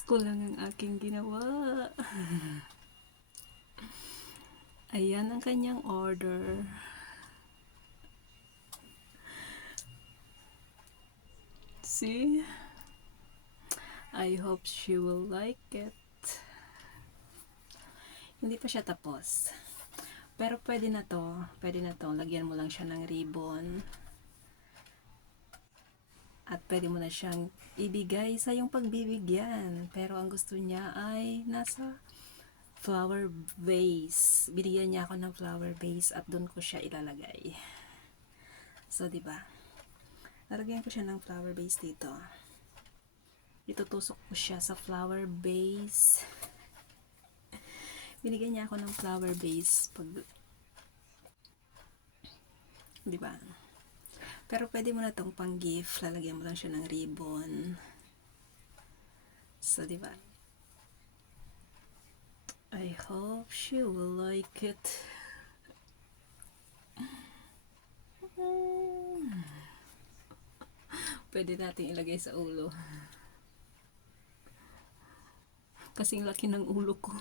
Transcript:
ko lang ang aking ginawa. Ayan ang kanyang order. See? I hope she will like it. Hindi pa siya tapos. Pero pwede na to. Pwede na to. Lagyan mo lang siya ng ribbon. At pwede mo na siyang ibigay sa iyong pagbibigyan. Pero ang gusto niya ay nasa flower vase. Binigyan niya ako ng flower vase at doon ko siya ilalagay. So, diba? Lalagyan ko siya ng flower vase dito. Itutusok ko siya sa flower vase. Binigyan niya ako ng flower vase. Diba? Pero pwede mo na tong pang gift. Lalagyan mo lang siya ng ribbon. So, diba? I hope she will like it. Pwede natin ilagay sa ulo. Kasing laki ng ulo ko.